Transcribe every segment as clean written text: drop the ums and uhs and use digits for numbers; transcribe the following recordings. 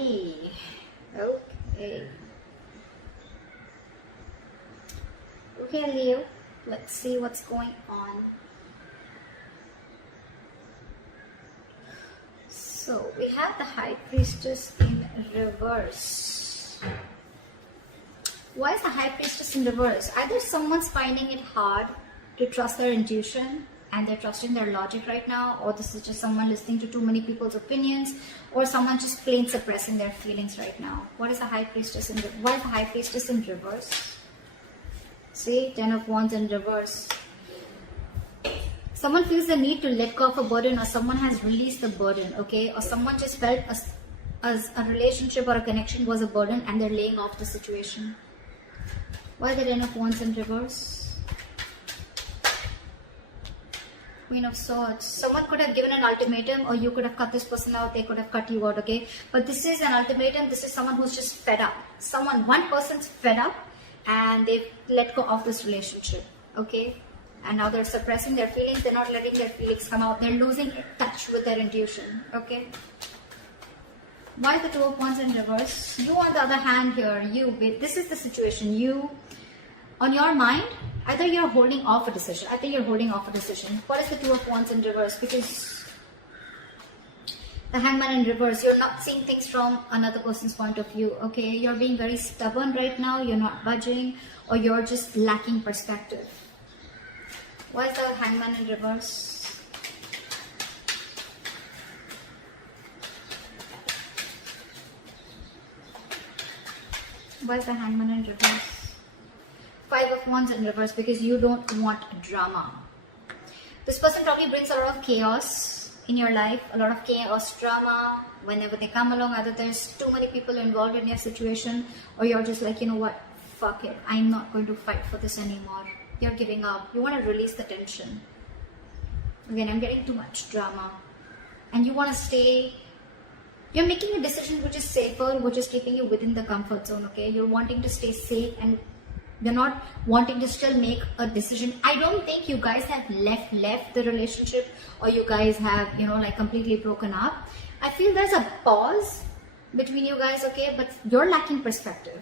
money. Okay. Okay, Leo. Let's see what's going on. So we have the High Priestess in reverse. Why is the High Priestess in reverse? Either someone's finding it hard to trust their intuition and they're trusting their logic right now, or this is just someone listening to too many people's opinions, or someone just plain suppressing their feelings right now. What is the High Priestess in why is the High Priestess in reverse? See, 10 of Wands in reverse. Someone feels the need to let go of a burden, or someone has released the burden, okay? Or someone just felt as a relationship or a connection was a burden and they're laying off the situation. Why the 10 of Wands in reverse? Queen of Swords. Someone could have given an ultimatum, or you could have cut this person out, they could have cut you out, okay? But this is an ultimatum. This is someone who's just fed up. One person's fed up and they've let go of this relationship, okay? And now they're suppressing their feelings. They're not letting their feelings come out. They're losing touch with their intuition, okay? Why the 2 of Wands in reverse? You, on the other hand, here, this is the situation. You, on your mind, either you're holding off a decision. I think you're holding off a decision. What is the 2 of Wands in reverse? Because the Hangman in reverse, you're not seeing things from another person's point of view, okay? You're being very stubborn right now. You're not budging, or you're just lacking perspective. Why is the Hangman in reverse? Why is the Hangman in reverse? 5 of Wands in reverse, because you don't want drama. This person probably brings a lot of chaos in your life, a lot of chaos, drama. Whenever they come along, either there's too many people involved in your situation, or you're just like, you know what, fuck it, I'm not going to fight for this anymore. You're giving up. You want to release the tension. Again, I'm getting too much drama. And you want to stay. You're making a decision which is safer, which is keeping you within the comfort zone, okay? You're wanting to stay safe and you're not wanting to still make a decision. I don't think you guys have left the relationship, or you guys have, like completely broken up. I feel there's a pause between you guys, okay? But you're lacking perspective.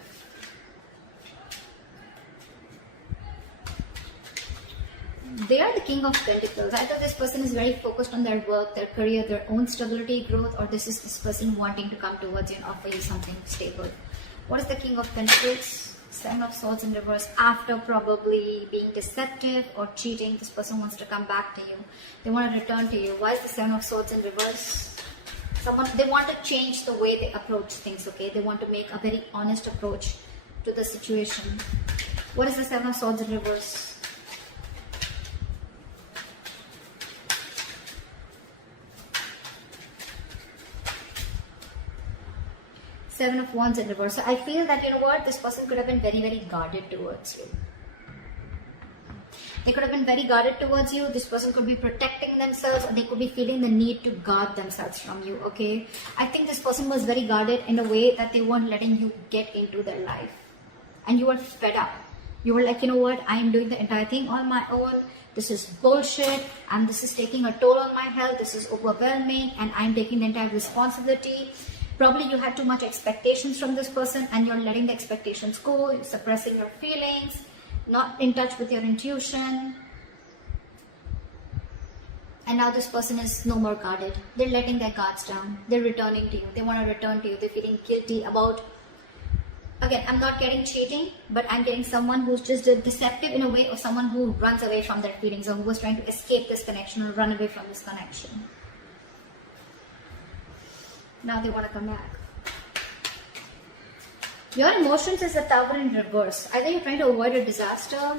They are the King of Pentacles. Either this person is very focused on their work, their career, their own stability, growth, or this is this person wanting to come towards you and offer you something stable. What is the King of Pentacles? 7 of Swords in reverse. After probably being deceptive or cheating, this person wants to come back to you. They want to return to you. Why is the 7 of Swords in reverse? They want to change the way they approach things, okay? They want to make a very honest approach to the situation. What is the 7 of Swords in reverse? Seven of Wands in reverse. So I feel that, you know what, this person could have been very, very guarded towards you. They could have been very guarded towards you. This person could be protecting themselves, or they could be feeling the need to guard themselves from you, okay? I think this person was very guarded in a way that they weren't letting you get into their life. And you were fed up. You were like, you know what, I'm doing the entire thing on my own. This is bullshit, and this is taking a toll on my health. This is overwhelming, and I'm taking the entire responsibility. Probably you had too much expectations from this person, and you're letting the expectations go, you're suppressing your feelings, not in touch with your intuition. And now this person is no more guarded. They're letting their guards down. They're returning to you. They want to return to you. They're feeling guilty about, again, I'm not getting cheating, but I'm getting someone who's just deceptive in a way, or someone who runs away from their feelings, or who was trying to escape this connection or run away from this connection. Now they want to come back. Your emotions is the Tower in reverse. Either you're trying to avoid a disaster,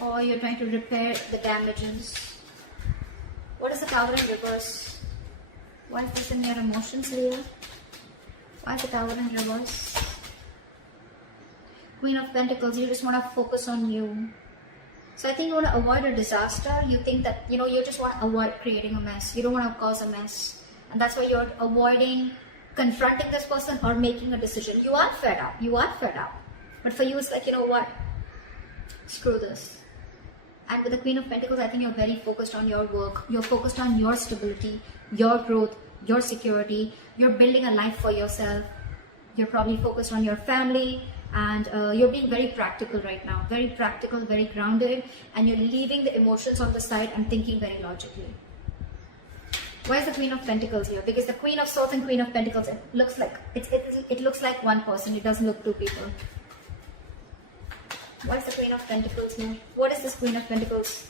or you're trying to repair the damages. What is the Tower in reverse? Why is this in your emotions, Leo? Why is the Tower in reverse? Queen of Pentacles, you just want to focus on you. So I think you want to avoid a disaster. You think that, you just want to avoid creating a mess. You don't want to cause a mess. And that's why you're avoiding confronting this person or making a decision. You are fed up. You are fed up. But for you, it's like, you know what? Screw this. And with the Queen of Pentacles, I think you're very focused on your work. You're focused on your stability, your growth, your security. You're building a life for yourself. You're probably focused on your family, and you're being very practical right now. Very practical, very grounded, and you're leaving the emotions on the side and thinking very logically. Why is the Queen of Pentacles here? Because the Queen of Swords and Queen of Pentacles, it looks like one person. It doesn't look two people. Why is the Queen of Pentacles here? What is this Queen of Pentacles?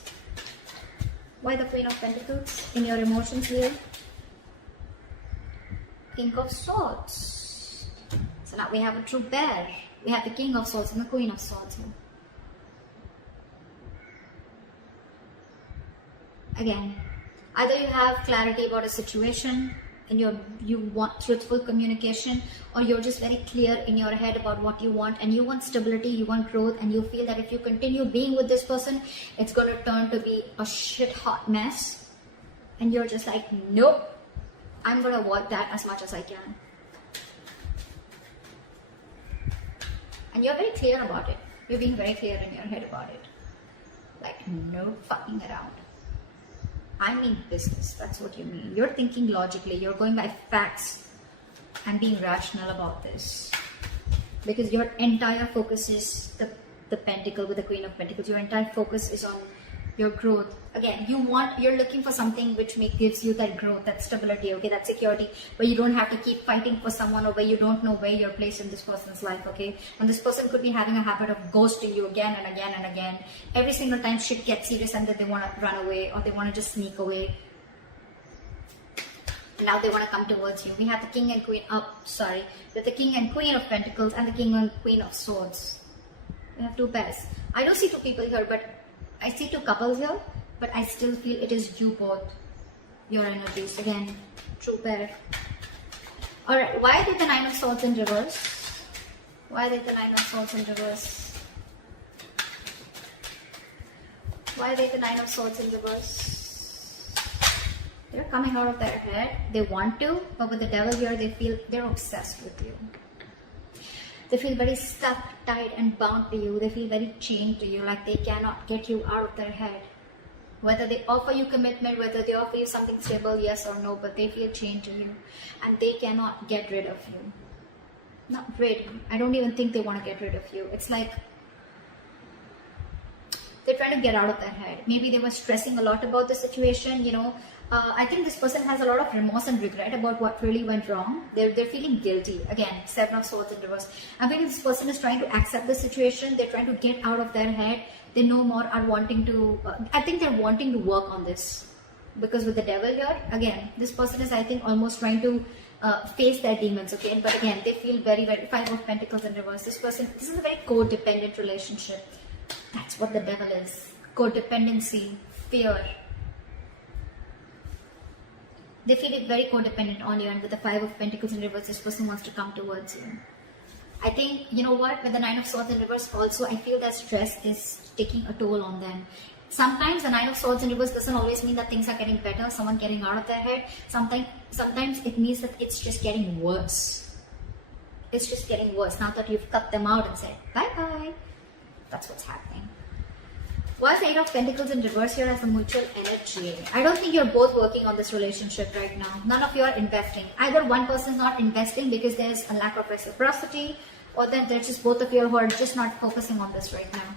Why the Queen of Pentacles in your emotions here? King of Swords. So now we have a true pair. We have the King of Swords and the Queen of Swords here. Again, either you have clarity about a situation and you want truthful communication, or you're just very clear in your head about what you want, and you want stability, you want growth, and you feel that if you continue being with this person, it's going to turn to be a shit hot mess. And you're just like, nope, I'm going to avoid that as much as I can. And you're very clear about it. You're being very clear in your head about it. Like, no fucking around. I mean business. That's what you mean. You're thinking logically. You're going by facts and being rational about this. Because your entire focus is the pentacle with the Queen of Pentacles. Your entire focus is on your growth. Again, you're looking for something which gives you that growth, that stability, okay, that security, where you don't have to keep fighting for someone, or where you don't know where you're placed in this person's life, okay? And this person could be having a habit of ghosting you again and again and again. Every single time shit gets serious and then they want to run away, or they want to just sneak away. Now they want to come towards you. We have the King and Queen, with the King and Queen of Pentacles and the King and Queen of Swords. We have two pairs. I don't see two people here, but I see two couples here, but I still feel it is you both. Your energies. Again, true pair. Alright, why did the Nine of Swords in reverse? Why did the Nine of Swords in reverse? Why did the Nine of Swords in reverse? They're coming out of their head. They want to, but with the Devil here, they feel they're obsessed with you. They feel very stuck, tied and bound to you. They feel very chained to you, like they cannot get you out of their head. Whether they offer you commitment, whether they offer you something stable, yes or no, but they feel chained to you. And they cannot get rid of you. Not rid. I don't even think they want to get rid of you. It's like they're trying to get out of their head. Maybe they were stressing a lot about the situation, you know. I think this person has a lot of remorse and regret about what really went wrong. They're feeling guilty. Again, Seven of Swords in reverse. I think this person is trying to accept the situation. They're trying to get out of their head. They no more are wanting to, I think they're wanting to work on this. Because with the Devil here, again, this person is, I think, almost trying to face their demons, okay? But again, they feel very, very, Five of Pentacles in reverse. This is a very codependent relationship. That's what the Devil is. Codependency, fear. They feel it very codependent on you, and with the Five of Pentacles in reverse, this person wants to come towards you. I think, you know what, with the Nine of Swords in reverse also, I feel that stress is taking a toll on them. Sometimes the Nine of Swords in reverse doesn't always mean that things are getting better, someone getting out of their head. Sometimes it means that it's just getting worse. It's just getting worse now that you've cut them out and said, bye-bye. That's what's happening. Why is the Eight of Pentacles in reverse here as a mutual energy? I don't think you're both working on this relationship right now. None of you are investing. Either one person's not investing because there's a lack of reciprocity, or then there's just both of you who are just not focusing on this right now.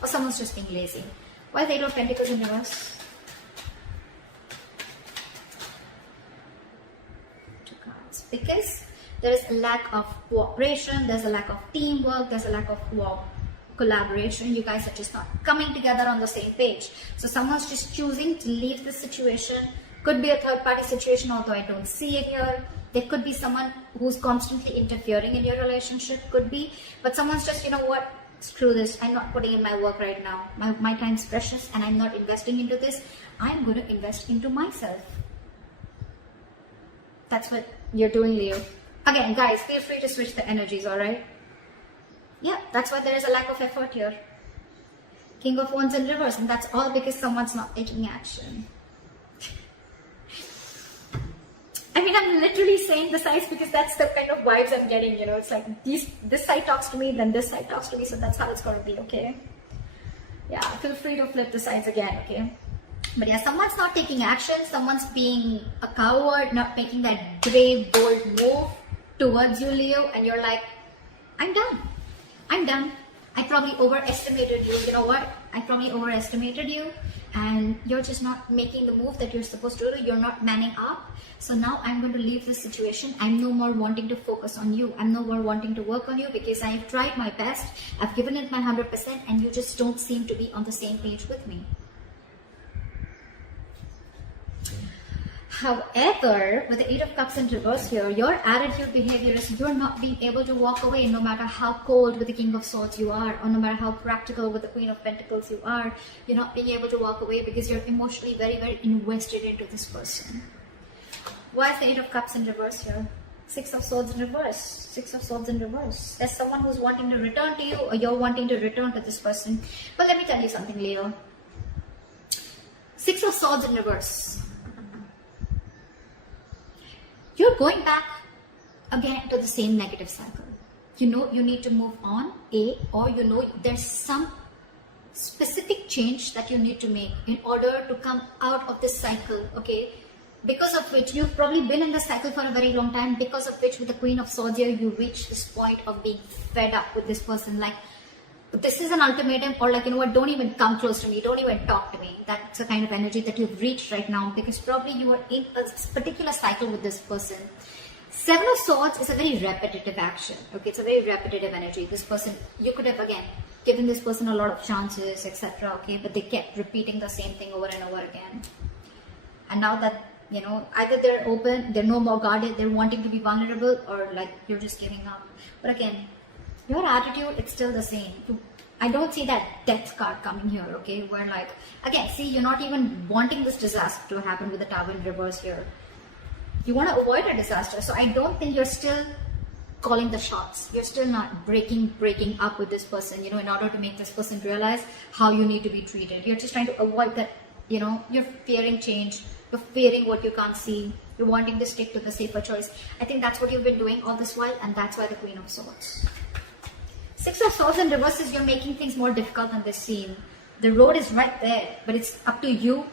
Or someone's just being lazy. Why is the Eight of Pentacles in reverse? Two cards. Because there is a lack of cooperation, there's a lack of teamwork, there's a lack of collaboration. You guys are just not coming together on the same page. So someone's just choosing to leave the situation. Could be a third party situation, although I don't see it here. There could be someone who's constantly interfering in your relationship, could be. But someone's just, you know what, screw this. I'm not putting in my work right now. My time's precious and I'm not investing into this. I'm going to invest into myself. That's what you're doing, Leo. Again, guys, feel free to switch the energies, alright? Yeah, that's why there is a lack of effort here. King of Wands in reverse, and that's all because someone's not taking action. I mean, I'm literally saying the sides because that's the kind of vibes I'm getting, you know. It's like this side talks to me, then this side talks to me, so that's how it's going to be, okay? Yeah, feel free to flip the sides again, okay? But yeah, someone's not taking action. Someone's being a coward, not making that brave, bold move towards you, Leo. And you're like, I'm done. I'm done. I probably overestimated you. You know what? I probably overestimated you. And you're just not making the move that you're supposed to do. You're not manning up. So now I'm going to leave this situation. I'm no more wanting to focus on you. I'm no more wanting to work on you because I've tried my best. I've given it my 100% and you just don't seem to be on the same page with me. However, with the Eight of Cups in reverse here, your attitude, behavior is you're not being able to walk away no matter how cold with the King of Swords you are, or no matter how practical with the Queen of Pentacles you are. You're not being able to walk away because you're emotionally very, very invested into this person. Why is the Eight of Cups in reverse here? Six of Swords in reverse. Six of Swords in reverse. There's someone who's wanting to return to you, or you're wanting to return to this person. But let me tell you something, Leo. Six of Swords in reverse. You're going back again to the same negative cycle. You know you need to move on, or you know there's some specific change that you need to make in order to come out of this cycle, okay? Because of which you've probably been in this cycle for a very long time, because of which with the Queen of Swords here, you reach this point of being fed up with this person. Like, this is an ultimatum, or like, you know what, don't even come close to me, don't even talk to me. That's the kind of energy that you've reached right now, because probably you are in a particular cycle with this person. Seven of Swords is a very repetitive action, okay? It's a very repetitive energy. This person, you could have again given this person a lot of chances, etc., okay? But they kept repeating the same thing over and over again. And now that, you know, either they're open, they're no more guarded, they're wanting to be vulnerable, or like you're just giving up. But again, your attitude, it's still the same. I don't see that death card coming here, okay? Where like, again, see, you're not even wanting this disaster to happen with the Tower in reverse here. You want to avoid a disaster. So I don't think you're still calling the shots. You're still not breaking up with this person, you know, in order to make this person realize how you need to be treated. You're just trying to avoid that, you know, you're fearing change. You're fearing what you can't see. You're wanting to stick to the safer choice. I think that's what you've been doing all this while, and that's why the Queen of Swords. Six of Swords in reverse is you're making things more difficult on this scene. The road is right there, but it's up to you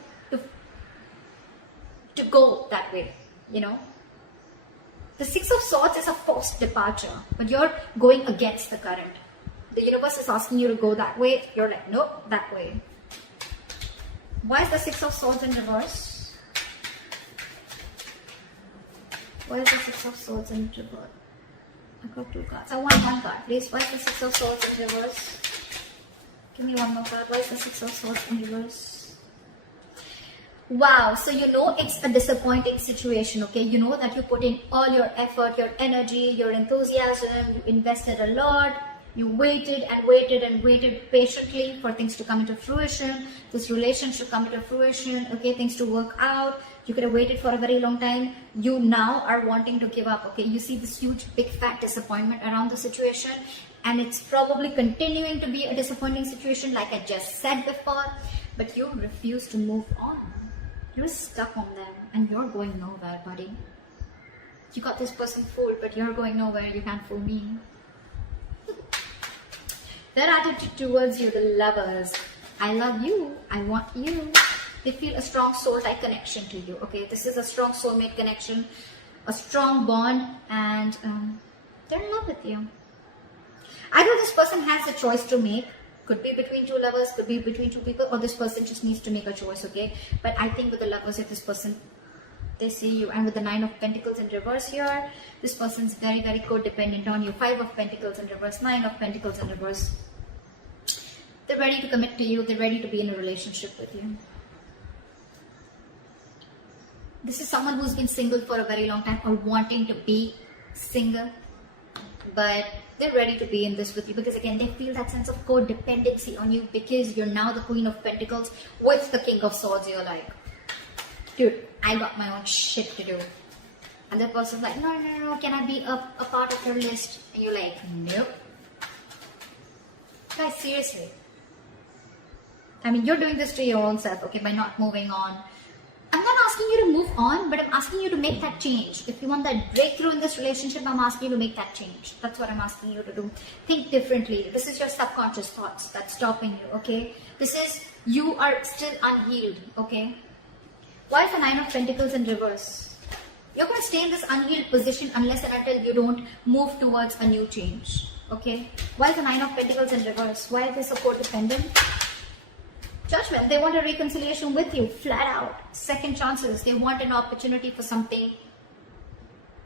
to go that way, you know. The Six of Swords is a forced departure, but you're going against the current. The universe is asking you to go that way. You're like, nope, that way. Why is the Six of Swords in reverse? Why is the Six of Swords in reverse? I got two cards. I want one card, please. Why is the Six of Swords in reverse? Give me one more card. Why is the Six of Swords in reverse? Wow, so you know it's a disappointing situation, okay? You know that you put in all your effort, your energy, your enthusiasm, you invested a lot, you waited and waited and waited patiently for things to come into fruition, this relationship come into fruition, okay, things to work out. You could have waited for a very long time. You now are wanting to give up, okay? You see this huge, big, fat disappointment around the situation, and it's probably continuing to be a disappointing situation like I just said before, but you refuse to move on. You're stuck on them, and you're going nowhere, buddy. You got this person fooled, but you're going nowhere. You can't fool me. Their attitude towards you, the Lovers. I love you. I want you. They feel a strong soul-like connection to you, okay? This is a strong soulmate connection, a strong bond, and they're in love with you. Either this person has a choice to make, could be between two lovers, could be between two people, or this person just needs to make a choice, okay? But I think with the Lovers, if this person, they see you, and with the Nine of Pentacles in reverse here, this person's very, very codependent on you. Five of Pentacles in reverse, Nine of Pentacles in reverse. They're ready to commit to you. They're ready to be in a relationship with you. This is someone who's been single for a very long time, or wanting to be single, but they're ready to be in this with you, because again, they feel that sense of codependency on you, because you're now the Queen of Pentacles with the King of Swords. You're like, dude, I got my own shit to do. And that person's like, no, can I be a part of your list? And you're like, nope. Guys, seriously. I mean, you're doing this to your own self, okay, by not moving on. I'm not asking you to move on, but I'm asking you to make that change. If you want that breakthrough in this relationship, I'm asking you to make that change. That's what I'm asking you to do. Think differently. This is your subconscious thoughts that's stopping you, okay? This is You are still unhealed, okay? Why is the Nine of Pentacles in reverse? You're going to stay in this unhealed position unless and until you don't move towards a new change, okay? Why is the Nine of Pentacles in reverse? Why are they so codependent? Judgment. They want a reconciliation with you, flat out. Second chances. They want an opportunity for something,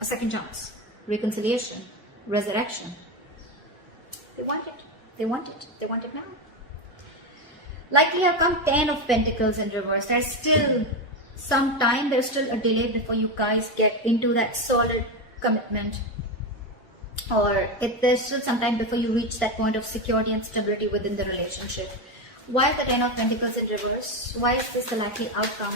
a second chance. Reconciliation, resurrection. They want it. They want it. They want it now. Likely have come 10 of Pentacles in reverse. There's still some time. There's still a delay before you guys get into that solid commitment. Or there's still some time before you reach that point of security and stability within the relationship. Why is the 10 of Pentacles in reverse? Why is this the likely outcome?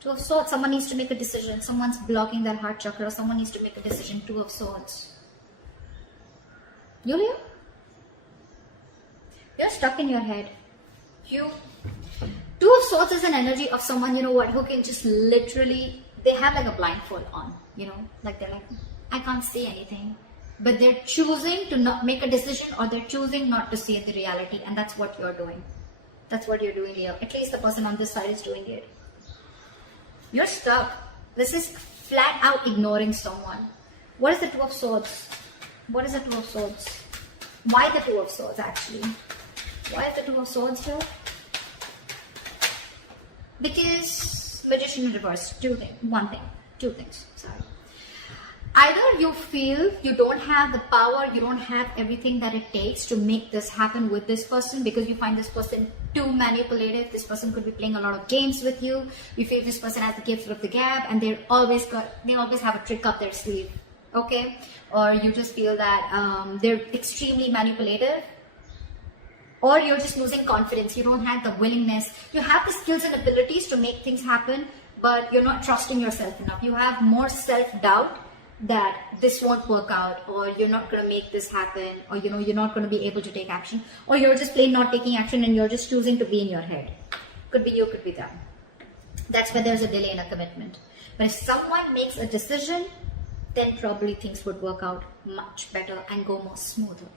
Two of Swords. Someone needs to make a decision. Someone's blocking their heart chakra. Someone needs to make a decision. Two of Swords. Julia? You're stuck in your head. Two of Swords is an energy of someone, you know what, who can just literally, they have like a blindfold on, you know, like they're like, I can't see anything. But they're choosing to not make a decision, or they're choosing not to see the reality, and that's what you're doing. That's what you're doing here. At least the person on this side is doing it. You're stuck. This is flat out ignoring someone. What is the Two of Swords? What is the Two of Swords? Why the Two of Swords actually? Why is the Two of Swords here? Because Magician in reverse. Two things. Sorry. Either you feel you don't have the power, you don't have everything that it takes to make this happen with this person, because you find this person too manipulative. This person could be playing a lot of games with you. You feel this person has the gift of the gab, and they always have a trick up their sleeve, okay? Or you just feel that they're extremely manipulative, or you're just losing confidence. You don't have the willingness. You have the skills and abilities to make things happen, but you're not trusting yourself enough. You have more self-doubt that this won't work out, or you're not going to make this happen, or you know, you're not going to be able to take action, or you're just plain not taking action and you're just choosing to be in your head. Could be you, could be them. That's where there's a delay in a commitment. But if someone makes a decision, then probably things would work out much better and go more smoother.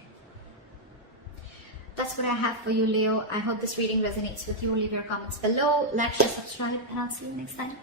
That's what I have for you, Leo. I hope this reading resonates with you. Leave your comments below, like, share, subscribe, and I'll see you next time.